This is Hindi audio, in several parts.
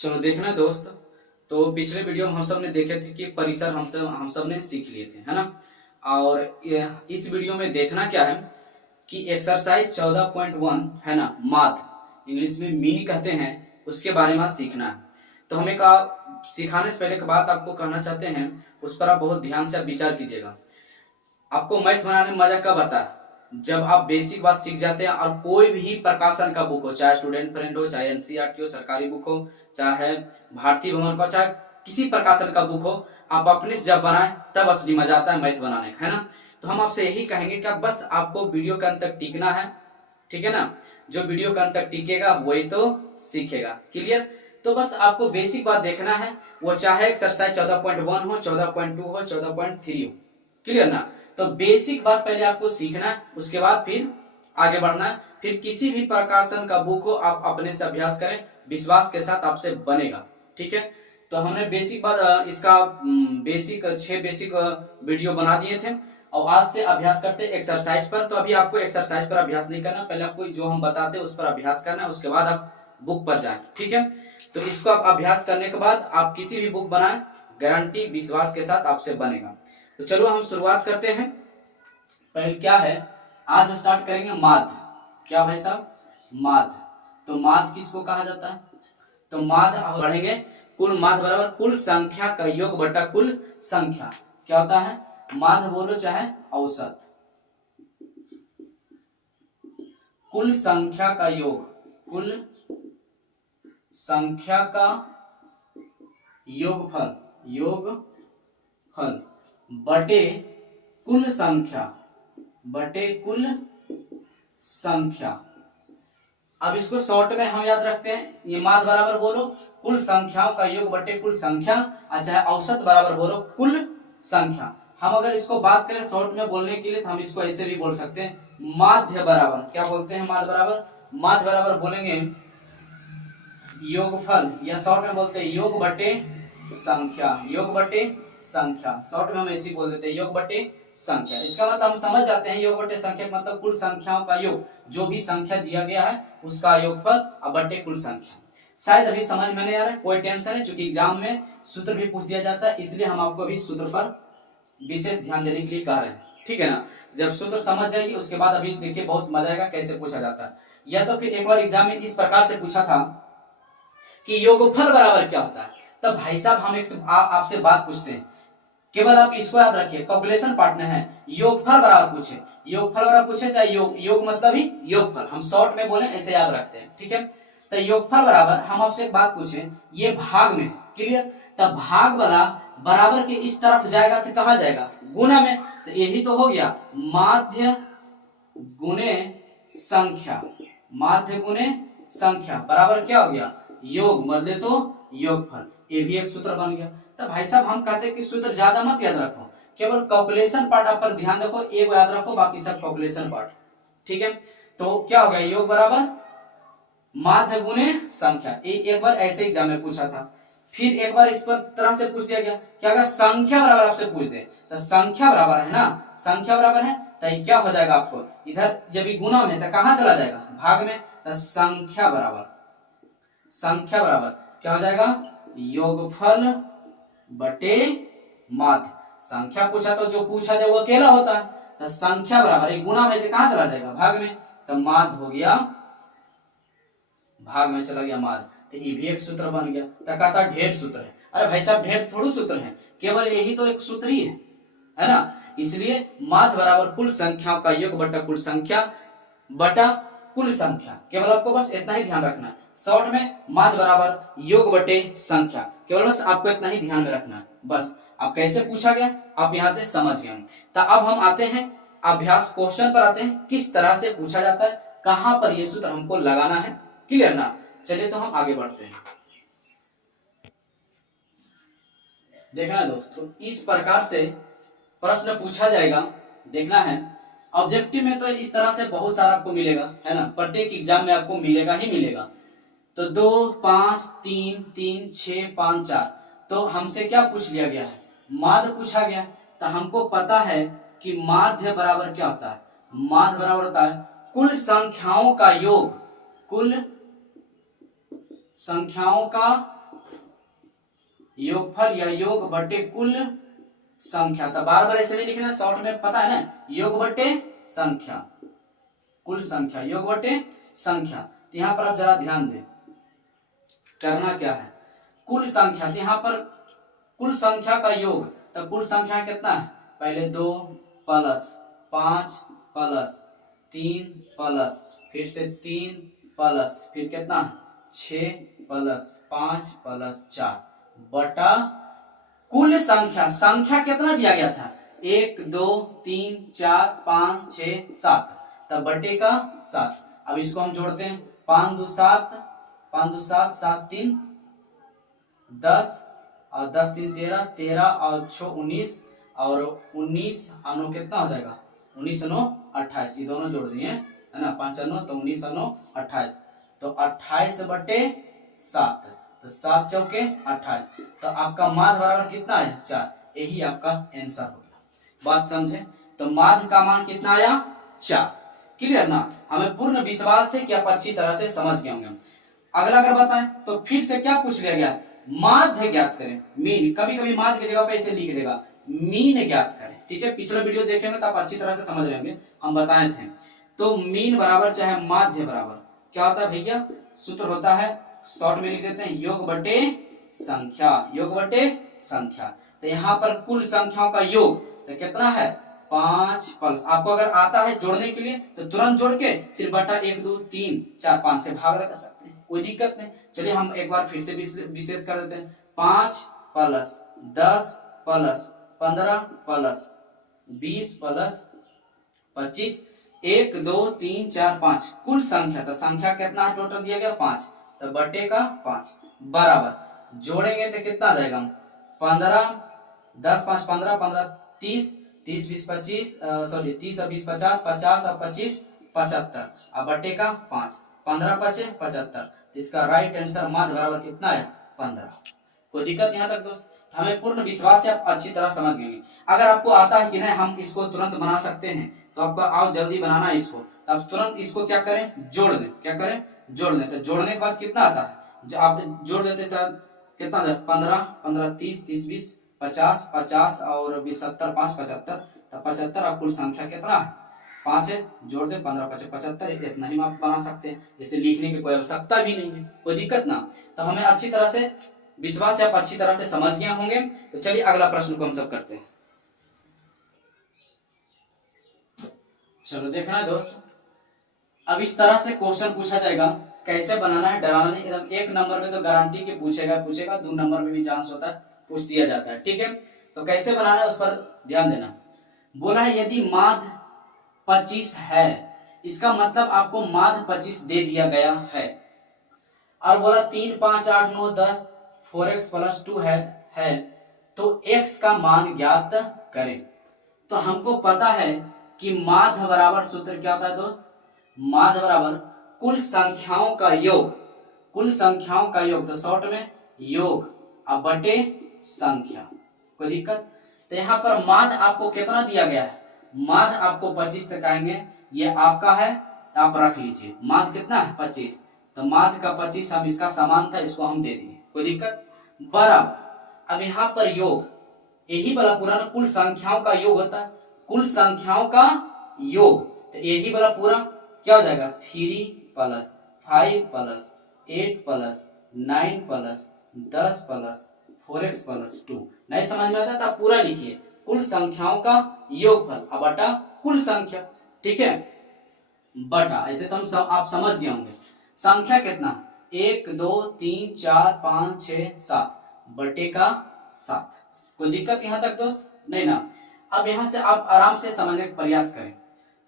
चलो देखना दोस्त। तो पिछले वीडियो में हम सब ने देखे थे कि परिसर हम सब ने सीख लिए थे, है ना। और इस वीडियो में देखना क्या है कि एक्सरसाइज 14.1 है ना, माथ इंग्लिश में मीनी कहते हैं, उसके बारे में सीखना है। तो हमें सिखाने से पहले एक बात आपको कहना चाहते हैं, उस पर आप बहुत ध्यान से विचार कीजिएगा। आपको मैथ बनाने में मजा कब आता है? जब आप बेसिक बात सीख जाते हैं और कोई भी प्रकाशन का बुक हो, चाहे स्टूडेंट फ्रेंड हो, चाहे एनसीईआरटी हो, सरकारी बुक हो, चाहे भारतीय भवन का, चाहे किसी प्रकाशन का बुक हो, आप अपने से जब बनाए तब असली मजा आता है मैथ बनाने का, है ना। तो हम आपसे यही कहेंगे कि बस आपको वीडियो के अंत तक टिकना है, ठीक है ना। जो वीडियो के अंत तक टिकेगा वही तो सीखेगा। क्लियर? तो बस आपको बेसिक बात देखना है, वो चाहे एक्सरसाइज 14.1 हो, 14.2 हो, 14.3 हो। क्लियर ना? तो बेसिक बात पहले आपको सीखना है, उसके बाद फिर आगे बढ़ना है। फिर किसी भी प्रकाशन का बुक हो आप अपने से अभ्यास करें, विश्वास के साथ आपसे बनेगा, ठीक है। तो हमने बेसिक बात इसका बेसिक 6 बेसिक वीडियो बना दिए थे और आज से अभ्यास करते हैं एक्सरसाइज पर। तो अभी आपको एक्सरसाइज पर अभ्यास नहीं करना, पहले आपको जो हम बताते हैं उस पर अभ्यास करना है, उसके बाद आप बुक पर जाए, ठीक है। तो इसको आप अभ्यास करने के बाद आप किसी भी बुक बनाए, गारंटी विश्वास के साथ आपसे बनेगा। तो चलो हम शुरुआत करते हैं। पहले क्या है, आज स्टार्ट करेंगे माध्य। क्या भाई साहब? माध्य। तो माध्य किसको कहा जाता है? तो माध्य पढ़ेंगे, कुल माध्य बराबर कुल संख्या का योग बटा कुल संख्या। क्या होता है? माध्य बोलो चाहे औसत, कुल संख्या का योग, कुल संख्या का योगफल, योगफल बटे कुल संख्या, बटे कुल संख्या। अब इसको शॉर्ट में हम याद रखते हैं, ये माध्य बराबर बोलो कुल संख्याओं का योग बटे कुल संख्या, अच्छा औसत बराबर बोलो कुल संख्या। हम अगर इसको बात करें शॉर्ट में बोलने के लिए तो हम इसको ऐसे भी बोल सकते हैं, माध्य बराबर, क्या बोलते हैं माध्य बराबर? माध्य बराबर बोलेंगे योगफल, या शॉर्ट में बोलते हैं योग बटे संख्या, योग बटे संख्या। शॉर्ट में हम ऐसे बोल देते हैं योग बटे संख्या। इसका मतलब हम समझ जाते हैं योग बटे संख्या मतलब कुल संख्याओं का योग, जो भी संख्या दिया गया है उसका योगफल और बटे कुल संख्या। शायद अभी समझ में नहीं आ रहा है, कोई टेंशन है, क्योंकि एग्जाम में सूत्र भी पूछ दिया जाता है, इसलिए हम आपको अभी सूत्र पर विशेष ध्यान देने के लिए कह रहे हैं, ठीक है ना। जब सूत्र समझ जाएगी उसके बाद अभी देखिए बहुत मजा आएगा कैसे पूछा जाता है। या तो फिर एक बार एग्जाम में इस प्रकार से पूछा था कि योगफल बराबर क्या होता है, तब भाई साहब हम आपसे बात पूछते हैं, केवल आप इसको याद रखिए, कैलकुलेशन पार्ट में है, योगफल बराबर पूछे, योगफल बराबर पूछे चाहे योग मतलब ही योगफल, हम शॉर्ट में बोले ऐसे याद रखते हैं, ठीक है। तो योगफल बराबर हम आपसे एक बात पूछे, ये भाग में, क्लियर? तब भाग वाला बराबर के इस तरफ जाएगा तो कहा जाएगा? गुना में। तो यही तो हो गया माध्य गुने संख्या, माध्य गुने संख्या बराबर क्या हो गया? योग, बदले तो योगफल। ये भी एक सूत्र बन गया। तो भाई साहब हम कहते हैं कि सूत्र ज्यादा मत याद रखो, केवल कैलकुलेशन पार्ट आप पर ध्यान रखो, एक याद रखो, बाकी सब कैलकुलेशन पार्ट, ठीक है। तो क्या हो गया? योग बराबर माध्य गुने संख्या। एक बार ऐसे एग्जाम में पूछा था, फिर एक बार इस पर तरह से पूछ दिया गया कि अगर संख्या बराबर आपसे पूछ दे, तो संख्या बराबर है ना, संख्या बराबर है तो क्या हो जाएगा आपको? इधर जब गुना में तो कहां चला जाएगा? भाग में। तो संख्या बराबर, संख्या बराबर क्या हो जाएगा? योगफल बटे माध्य। संख्या पूछा तो जो पूछा जाए वो अकेला होता है, तो संख्या बराबर है, गुना में तो कहां चला जाएगा? भाग में। तो माध्य हो गया, भाग में चला गया माध्य। तो ये भी एक सूत्र बन गया। तो कहता ढेर सूत्र है। अरे भाई साहब ढेर थोड़ी सूत्र है, केवल यही तो एक सूत्र ही है ना। इसलिए माध्य बराबर कुल संख्याओं का योग बटा कुल संख्या बटा कुल संख्या, केवल आपको बस इतना ही ध्यान रखना। शॉर्ट में माध्य बराबर योग बटे संख्या, केवल बस आपको इतना ही ध्यान में रखना। बस अब कैसे पूछा गया आप यहाँ से समझ गए। तो अब हम आते हैं अभ्यास क्वेश्चन पर, आते हैं किस तरह से पूछा जाता है, कहां पर ये सूत्र हमको लगाना है, क्लियर ना। चलिए तो हम आगे बढ़ते हैं। देखना दोस्तों, इस प्रकार से प्रश्न पूछा जाएगा, देखना है। ऑब्जेक्टिव में तो इस तरह से बहुत सारा आपको मिलेगा, है ना, प्रत्येक एग्जाम में आपको मिलेगा ही मिलेगा। तो 2 5 3 3 6 5 4, तो हमसे क्या पूछ लिया गया है? माध्य पूछा गया। तो हमको पता है कि माध्य बराबर क्या होता है? माध्य बराबर होता है कुल संख्याओं का योग, कुल संख्याओं का योगफल या योग बटे कुल संख्या। तो बार बार ऐसे नहीं लिखना, शॉर्ट में पता है ना, योग बटे संख्या, कुल संख्या, योग बटे संख्या। तो यहाँ पर आप जरा ध्यान दें, करना क्या है, कुल संख्या। तो यहाँ पर कुल संख्या का योग, तो कुल संख्या कितना है, पहले 2 प्लस 5 प्लस 3 प्लस फिर से 3 प्लस फिर कितना 6 प्लस 5 प्लस 4 बटा कुल संख्या। संख्या कितना दिया गया था, 1 2 3 4 5 6 7, तब बटे का 7। अब इसको हम जोड़ते हैं, 5 2 7, 5 2 7, 7 3 10 और 10 3 13, 13 और 6 19 और 19 9 कितना हो जाएगा, 19 9 28, ये दोनों जोड़ दिए है ना, 5 9 तो 19 9 28, तो 28 बटे 7, तो 7 चौके 28, तो आपका माध्य बराबर कितना है 4। यही आपका आंसर हो गया। बात समझे, तो माध्य का मान कितना आया 4। क्लियर ना, हमें पूर्ण विश्वास है कि आप अच्छी तरह से समझ गए होंगे। अगला अगर बताएं तो फिर से क्या पूछ लिया गया, माध्य ज्ञात करें, मीन। कभी कभी माध्य की जगह पे ऐसे लिख देगा मीन ज्ञात करें, ठीक है, पिछला वीडियो देखेंगे तो आप अच्छी तरह से समझ लेंगे, हम बताए थे। तो मीन बराबर चाहे माध्य बराबर क्या होता है भैया, सूत्र होता है, शॉर्ट में लिख देते हैं, योग बटे संख्या, योग बटे संख्या। तो यहाँ पर कुल संख्याओं का योग तो कितना है 5 प्लस, आपको अगर आता है जोड़ने के लिए तो तुरंत जोड़ के सिर्फ बटा 1 2 3 4 5 से भाग कर सकते हैं, कोई दिक्कत नहीं। चलिए हम एक बार फिर से विशेष कर देते हैं, 5 प्लस 10 प्लस 15 प्लस 20 प्लस 25, 1 2 3 4 5 कुल संख्या। तो संख्या कितना टोटल दिया गया 5, तो बटे का 5 बराबर जोड़ेंगे तो कितना आ जाएगा 15 10 5 15 15 30 30 20 25 सॉरी 30 और 20 50 50 और 25 75, अब बटे का 5, 15 5 75, इसका राइट आंसर माध्य बराबर कितना है 15। कोई दिक्कत यहाँ तक दोस्त, हमें पूर्ण विश्वास है आप अच्छी तरह समझ गए। अगर आपको आता है कि नहीं हम इसको तुरंत बना सकते हैं, तो आपको आओ जल्दी बनाना है इसको, तो आप तुरंत इसको क्या करें जोड़ दें, क्या करें जोड़ दें। तो जोड़ने के बाद कितना आता है, जो आप जोड़ देते तो कितना 15 15 30 30 20 50 50 और 20 70 5 75, तो 75 और कुल संख्या कितना है 5 है, जोड़ दे 15 5 75, इतना ही आप बना सकते हैं, जैसे लिखने की कोई आवश्यकता भी नहीं है, कोई दिक्कत ना। तो हमें अच्छी तरह से विश्वास है आप अच्छी तरह से समझ गए होंगे। तो चलिए अगला प्रश्न को हम सब करते हैं। चलो देखना है दोस्त, अब इस तरह से क्वेश्चन पूछा जाएगा, कैसे बनाना है, डराना नहीं, एकदम 1 नंबर में तो गारंटी के पूछेगा, 2 नंबर में भी चांस होता है, पूछ दिया जाता है, ठीक है। तो कैसे बनाना है उस पर ध्यान देना। बोला है यदि माध्य 25 है, इसका मतलब आपको माध्य 25 दे दिया गया है, और बोला 3 5 8 9 10 4x प्लस 2 है तो x का मान ज्ञात करें। तो हमको पता है कि माध्य बराबर सूत्र क्या होता है दोस्त, माध्य बराबर कुल संख्याओं का योग, कुल संख्याओं का योग, तो शॉर्ट में योग अब बटे संख्या, कोई दिक्कत। तो यहाँ पर माध्य आपको कितना दिया गया है, माध्य आपको 25 तक आएंगे, ये आपका है, आप रख लीजिए, माध्य कितना है 25, तो माध्य का 25 हम इसका समान था, इसको हम दे दिए, कोई दिक्कत बराबर। अब यहाँ पर योग, यही वाला पूरा ना कुल संख्याओं का योग होता है, कुल संख्याओं का योग, तो यही वाला पूरा क्या हो जाएगा 3 plus 5 plus 8 plus 9 plus 10 plus 4x plus 2। नहीं समझ में आता था पूरा लिखिए, कुल संख्याओं का योगफल अब बटा कुल संख्या, ठीक है, बटा, ऐसे तो हम सब आप समझ गए होंगे। संख्या कितना 1 2 3 4 5 6 7 बटे का 7, कोई दिक्कत यहाँ तक दोस्त नहीं ना। अब यहाँ से आप आराम से समझने का प्रयास करें,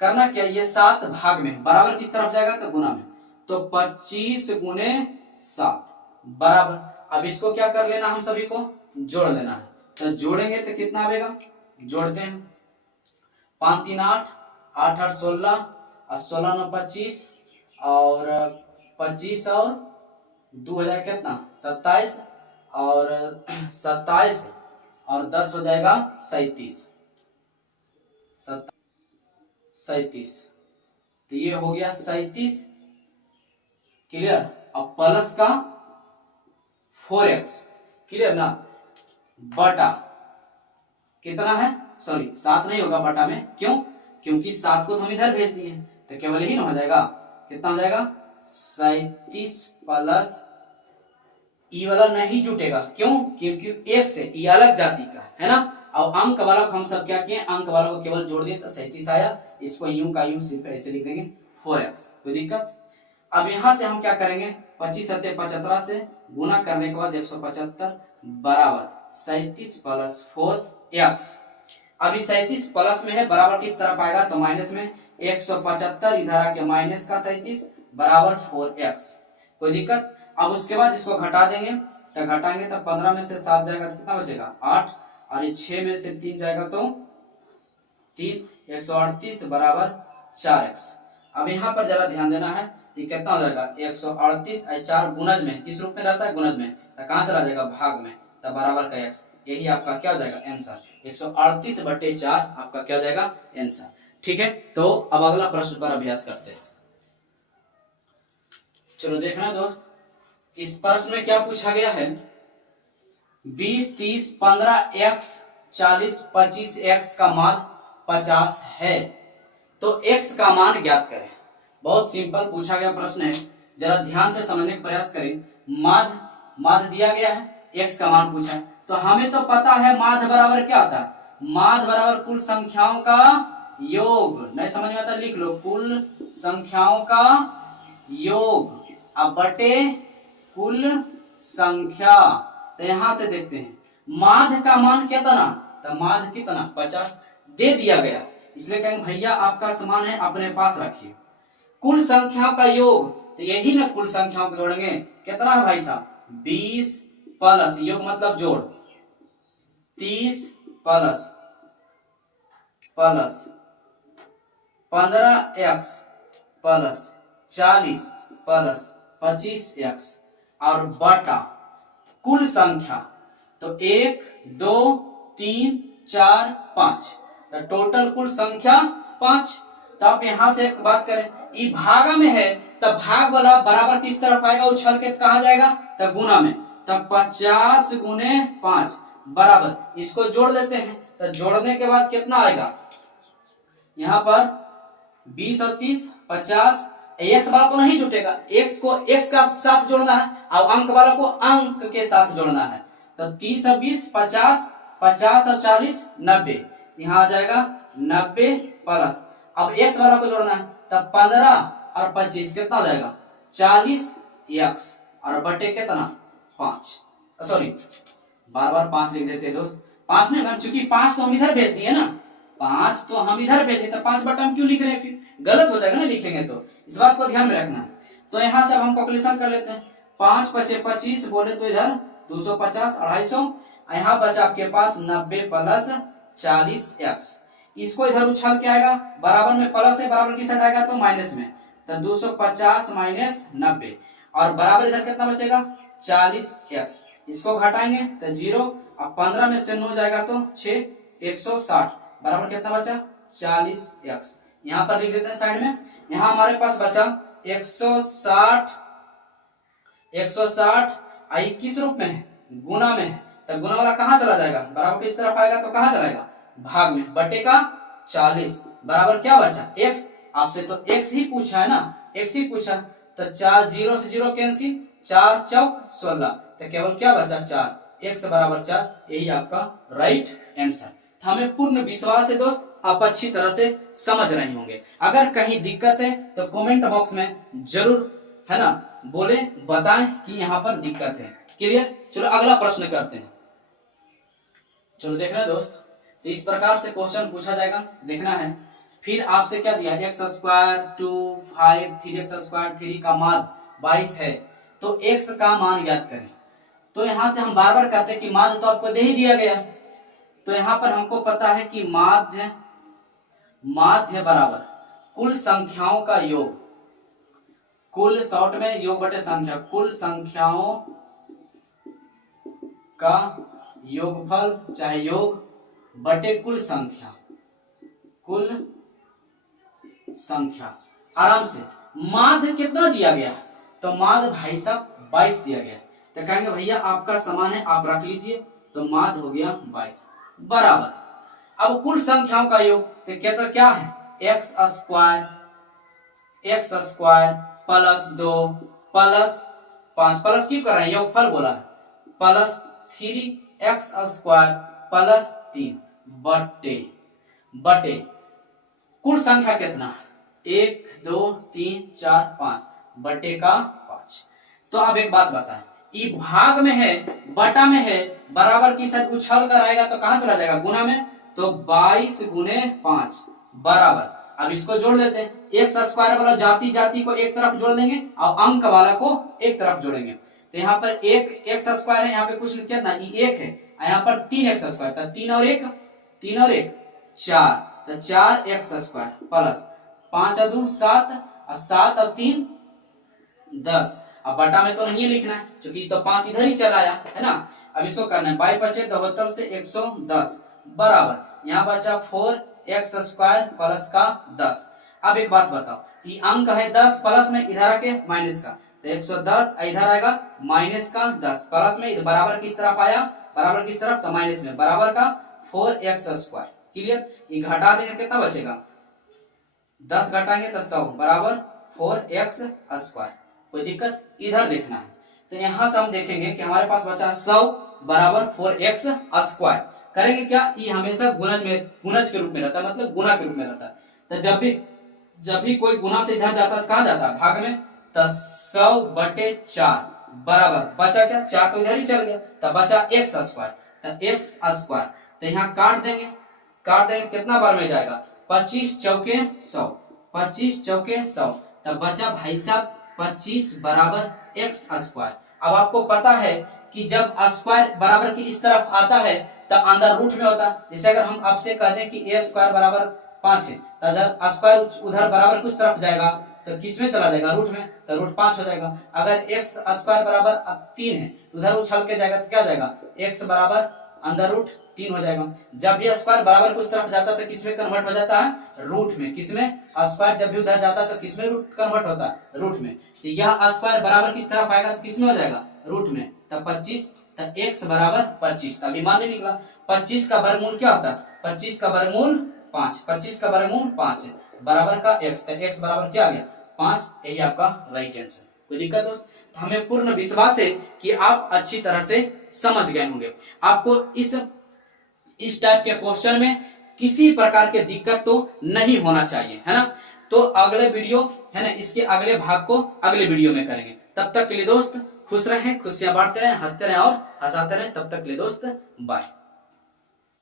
करना क्या, ये 7 भाग में बराबर किस तरफ जाएगा तो गुना में, तो 25 गुने 7 बराबर। अब इसको क्या कर लेना, हम सभी को जोड़ लेना है, तो जोड़ेंगे तो कितना आएगा, जोड़ते हैं 5 3 8 8 8 16 और 16 9 25 और 25 और 2000 कितना 27 और 27 और 10 हो जाएगा 37, तो ये हो गया 37, क्लियर। अब प्लस का 4x, क्लियर ना, बटा कितना है, सॉरी 7 नहीं होगा बटा में, क्यों, क्योंकि 7 को तो हम इधर भेज दिए तो केवल यही ना हो जाएगा, कितना हो जाएगा 37 प्लस ई वाला नहीं जुटेगा, क्यों, क्योंकि एक से ई अलग जाति का है ना। और अंक वाला को हम सब क्या किए, अंक वाला को केवल जोड़ दिए तो 37 आया, इसको यू का यू सिर्फ ऐसे लिख देंगे 4x, कोई दिक्कत। अब यहां से हम क्या करेंगे, 25 सत्ते 75 से गुना करने के बाद 175 बराबर 37 प्लस 4x। अभी 37 प्लस में है, बराबर किस तरफ आएगा तो माइनस में, 175 इधर आके माइनस का 37 बराबर 4x, कोई दिक्कत। अब उसके बाद इसको घटा देंगे, तो घटाएंगे तो 15 में से 7 जाएगा तो कितना बचेगा 8, और ये 6 में से 3 जाएगा तो 3, 138 बराबर 4x। अब यहाँ पर जरा ध्यान देना है, तो कितना हो जाएगा 138 और 4 गुणज में, किस रूप में रहता है गुणज में, तो कहाँ चला जाएगा भाग में, तो बराबर का x, यही आपका क्या हो जाएगा आंसर, 138/4 आपका क्या हो जाएगा आंसर। ठीक है, तो अब अगला प्रश्न पर अभ्यास करते हैं। चलो देखना दोस्त, इस प्रश्न में क्या पूछा गया है, 20, 30, 15 x 40, 25 x का मान 50 है, तो x का मान ज्ञात करें। बहुत सिंपल पूछा गया प्रश्न है, जरा ध्यान से समझने का प्रयास करें। माध्य दिया गया है, x का मान पूछा है, तो हमें तो पता है माध्य बराबर क्या होता है, माध्य बराबर कुल संख्याओं का योग, नहीं समझ में आता लिख लो, कुल संख्याओं का योग अब बटे कुल संख्या। तो यहां से देखते हैं माध्य का मान क्या था ना, तो माध्य कितना 50 दे दिया गया, इसलिए कहेंगे भैया आपका समान है अपने पास रखिए। कुल संख्याओं का योग, तो यही ना कुल संख्याओं को जोड़ेंगे, कितना है भाई साहब 20 प्लस योग मतलब जोड़ 30 plus 15x plus 40 plus 25x और बटा कुल संख्या, तो 1 2 3 4 5, तो टोटल कुल संख्या 5। तो आप यहां से एक बात करें, ये भागा में है, तब भाग वाला बराबर किस तरफ आएगा, उछल के कहा जाएगा तब गुना में, तब 50 गुने 5 बराबर, इसको जोड़ लेते हैं, तो जोड़ने के बाद कितना आएगा, यहाँ पर 20 और 30 50, एक्स वाला को नहीं जुटेगा, एक्स को एक्स का साथ जोड़ना है और अंक वाला को अंक के साथ जोड़ना है, तो 30 और 20 50, 50 और 40 90, यहाँ आ जाएगा 90 प्लस, अब एक्स वाला को जोड़ना है, तब 15 और 25 कितना हो जाएगा 40 एक्स और बटे कितना 5, सॉरी बार बार 5 लिख देते हैं दोस्त, 5 नहीं, चूंकि 5 तो हम इधर भेज दिए ना, 5 तो हम इधर भेज दिए, तो 5 बटा हम क्यों लिख रहे हैं, फिर गलत हो जाएगा ना लिखेंगे तो, इस बात को ध्यान में रखना। तो यहाँ से अब हम कैलकुलेशन कर लेते हैं, 5 × 25 बोले तो इधर 250 250, यहाँ बचा आपके पास 90 प्लस 40x, इसको इधर उछाल के आएगा, बराबर में प्लस है, बराबर की साइड आएगा तो माइनस में, तो 250 माइनस 90 और बराबर इधर कितना बचेगा 40x, इसको घटाएंगे तो 0, अब 15 में से 9 जाएगा तो 6, 160 बराबर कितना बचा 40x, यहाँ पर लिख देते हैं साइड में। यहाँ हमारे पास बचा 160 आई किस रूप में है, गुना में है, तो गुना वाला कहाँ चला जाएगा, बराबर किस तरफ आएगा तो कहाँ चलाएगा भाग में, बटे का 40 बराबर क्या बचा x, आपसे तो x ही पूछा है ना, x ही पूछा, तो 4 0 से 0 कैंसिल, 4 चौक 16, तो केवल क्या बचा 4, x बराबर 4, यही आपका राइट आंसर। हमें पूर्ण विश्वास है दोस्त आप अच्छी तरह से समझ रहे होंगे, अगर कहीं दिक्कत है तो कमेंट बॉक्स में जरूर है ना बोले, बताएं कि यहाँ पर दिक्कत है, क्लियर। चलो अगला प्रश्न करते हैं। चलो देखना दोस्त, तो इस प्रकार से क्वेश्चन पूछा जाएगा, देखना है। फिर आपसे क्या दिया, x² 2 5 3x² 3 का मान 22 है, तो x का मान ज्ञात करें। तो यहां से हम बार बार कहते हैं कि माध्य तो आपको दे ही दिया गया, तो यहाँ पर हमको पता है कि माध्य बराबर कुल संख्याओं का योग, कुल शॉर्ट में योग बटे संख्या, कुल संख्याओं का योगफल चाहे योग बटे कुल संख्या, कुल संख्या। आराम से माध्य कितना दिया गया, तो माध्य भाई साहब 22 दिया गया, तो कहेंगे भैया आपका समान है, आप रख लीजिए तो माध्य हो गया 22 बराबर। अब कुल संख्याओं का योग तो कहते क्या है, x square plus 2 plus 5 plus क्यों कर रहे हैं, योगफल बोला है, प्लस 3x स्क्वायर प्लस 3 बटे कुल संख्या कितना 1 2 3 4 5 बटे का 5। तो अब एक बात बताएं, ये भाग में है बटा में है, बराबर की साथ उछल कर आएगा तो कहां चला जाएगा, गुना में, तो 22 गुने 5 बराबर। अब इसको जोड़ देते हैं, एक्स स्क्वायर वाला जाति को एक तरफ जोड़ देंगे और अंक वाला को एक तरफ जोड़ेंगे। तो यहाँ पर एक एक्स स्क्वायर है, यहाँ पे कुछ कितना ये 1 है, यहाँ पर 3x स्क्वायर था, 3 और 1 4, तो 4x स्क्वायर प्लस 5 और 2 7 और 7 और 3 10। अब बटा में तो नहीं लिखना है क्योंकि तो 5 इधर ही चला आया है ना। अब इसको करना है 22×5 = 110 बराबर, यहाँ बचा 4x स्क्वायर प्लस का 10। अब एक बात बताओ, ये अंक है 10 प्लस में इधर आके माइनस का, तो 110 इधर आएगा माइनस का 10 प्लस में इधर बराबर किस तरफ आया, बराबर किस तरफ, तो माइनस में, बराबर का 4x स्क्वायर। क्लियर, ये घटा देंगे कितना बचेगा, 10 घटाएंगे तो 100 बराबर 4x स्क्वायर। कोई दिक्कत, इधर देखना है। तो यहां से हम देखेंगे कि हमारे पास बचा 100 बराबर 4x स्क्वायर। करेंगे क्या, ये हमेशा गुणज के रूप में रहता है, मतलब गुना के रूप में रहता है। तो जब भी कोई गुना से इधर जाता है कहां जाता है, भाग में, तो 100/4 बराबर बचा क्या, 4 तो इधर ही चल गया, तो बचा x स्क्वायर, तो x स्क्वायर। तो यहाँ काट देंगे कितना बार में जाएगा, 25 चौके 100, 25 चौके 100, तब बचा भाई साहब 25 बराबर x स्क्वायर। अब आपको पता है कि जब स्क्वायर बराबर की इस तरफ आता है तो अंदर रूट में होता है। जैसे अगर हम आपसे कह दें कि a स्क्वायर बराबर 5 है, तो अगर स्क्वायर उधर बराबर कुछ तरफ जाएगा तो किस में चला जाएगा, रूट में, तो रूट 5 हो जाएगा। अगर x स्क्वायर बराबर 3 है तो उधर उछल के जाएगा तो क्या जाएगा, x बराबर अंदर रूट 3 हो जाएगा। जब भी स्क्वायर बराबर कुछ तरफ जाता है तो किसमें कन्वर्ट हो जाता है, रूट में। किसमें, स्क्वायर जब भी उधर जाता है तो किसमें रूट कन्वर्ट होता है, रूट में। तो यह स्क्वायर बराबर किस तरफ आएगा तो किसमें हो जाएगा, रूट में। तब 25, तब x बराबर 25, अभी मान नहीं निकला। 25 का वर्गमूल क्या होता है, 25 का वर्गमूल 5, 25 का वर्गमूल 5 बराबर का x, तो x बराबर क्या आ गया, 5। यही आपका राइट आंसर। कोई दिक्कत दोस्त, तो हमें पूर्ण विश्वास है कि आप अच्छी तरह से समझ गए होंगे। आपको इस टाइप के क्वेश्चन में किसी प्रकार के दिक्कत तो नहीं होना चाहिए, है ना। तो अगले वीडियो है ना, इसके अगले भाग को अगले वीडियो में करेंगे। तब तक के लिए दोस्त खुश रहें, खुशियां बांटते रहें, हंसते रहें और हंसाते रहें। तब तक के लिए दोस्त बाय।